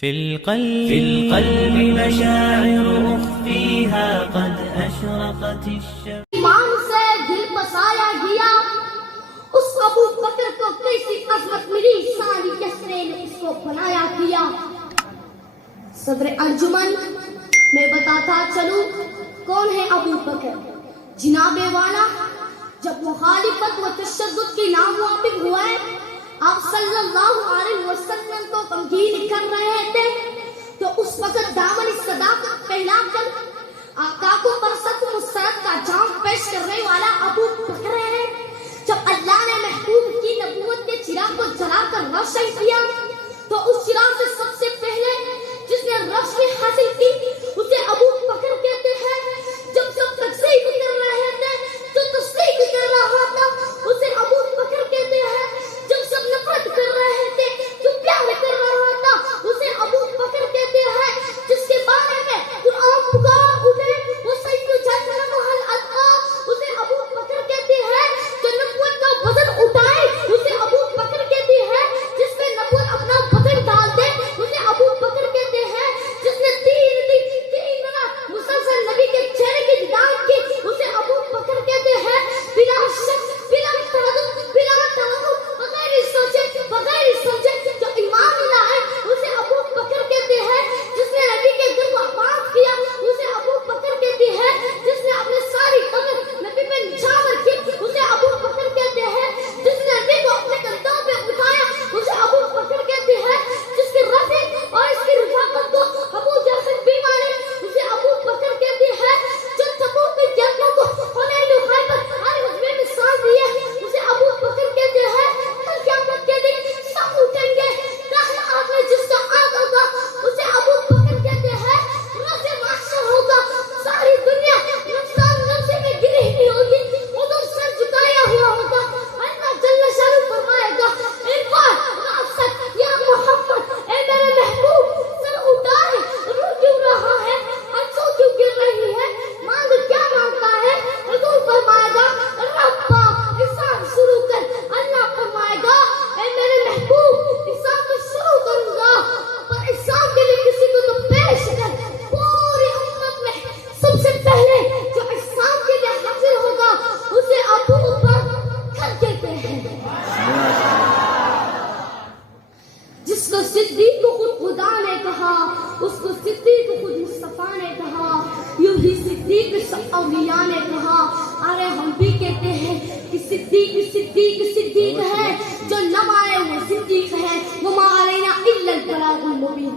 في القلب مشاعر أخفيها قد أشرقت الشمس. ایمان سے دل بسایا گیا اس ابو بکر کو کیسی عظمت ملی، ساری کسرے نے اس کو بنایا کیا. صدر انجمن میں بتاتا چلوں کون ہے ابو بکر. جناب والا جب مخالفت و تشدد کی نام موافق ہوا ہے، آپ صلی اللہ علیہ وسلم کو غمگین کر رہے تھے، تو اس وقت دامن صداقت پھیلا کر آقا کو برست مسرت کا جام پیش کرنے والا ابو بکر ہے. جب اللہ نے محبوب کی نبوت کے چراغ کو جلا کر روشن کیا، تو اس چراغ سے سب سے پہلے جس نے روشنی حاصل کی اسے ابو بکر کہتے ہیں. جب سب تقسیم کر رہے تھے جو تصدیق کر رہا تھا اسے ابو بکر کہتے ہیں. جب سب نفرت کر رہے تھے جو پیار کر رہا تھا اسے ابو بکر کہتے ہیں. جس کے بارے میں قرآن پکار اٹھے وہ سید جہنم الاتقا اسے ابو بکر کہتے ہیں. جو نبوت کا وزن اٹھائے اسے ابو بکر کہتے ہیں. جس میں نبوت اپنا وزن ڈال دے اسے ابو بکر کہتے ہیں. جس نے تین رات مسلسل نبی کے چہرے کی دیدار کی اسے ابو بکر کہتے ہیں. بلا شک بلا تردد بلا تردد بغیر سوچے بغیر سمجھے جو ایمان لائے اسے ابو بکر کہتے ہیں. جس نے نبی کے گھر کو آباد کیا اسے ابو بکر کہتے ہیں. جس نے اپنے ساری طاقت نبی پہ نچھاور کی اسے ابو بکر کہتے ہیں. جس نے نبی کو اپنے کندھوں پہ اٹھایا اسے ابو بکر کہتے ہیں. جس کے رفیق اور اس کی رفاقت کو ابو جہل بھی مانے اسے ابو بکر کہتے ہیں. جو تبوک کے جنگوں کو حنین و خیبر ہر غزوے میں ساتھ دیے اسے ابو بکر کہتے ہیں. کل قیامت کے دن سب اٹھیں گے داخل آگ میں جس کا آگ ہوگا اسے ابو بکر کہتے ہیں. روز محشر ہوگا ساری دنیا نفسان نفسی میں گری ہوئی ہوگی، ادھر سر جھکایا ہوا ہوگا. اللہ جل شانہ فرمائے گا عرفان رأسک یا محمد، اے میرے محبوب سر اٹھائے، رو کیوں رہا ہے، آنسو کیوں گر رہی ہے، مانگ کیا مانگتا ہے. حضور فرمائے گا ربا حساب شروع کر. اللہ فرمائے گا اے میرے محبوب حساب تو شروع کروں گا، پر حساب کے لیے کسی کو تو پیش کر. پوری امت میں سب سے پہلے جو حساب کے لیے حاضر ہوگا اسے ابو بکر کہتے ہیں. جس کو صدیق کو خود خدا نے کہا اس کو صدیق کو خود مصطفیٰ نے کہا، یوں ہی صدیق سب اولیاء نے کہا. ارے ہم بھی کہتے ہیں کہ صدیق صدیق صدیق ہے، جو نہ مانے وہ صدیق ہے. وما علینا الا البلاغ المبین.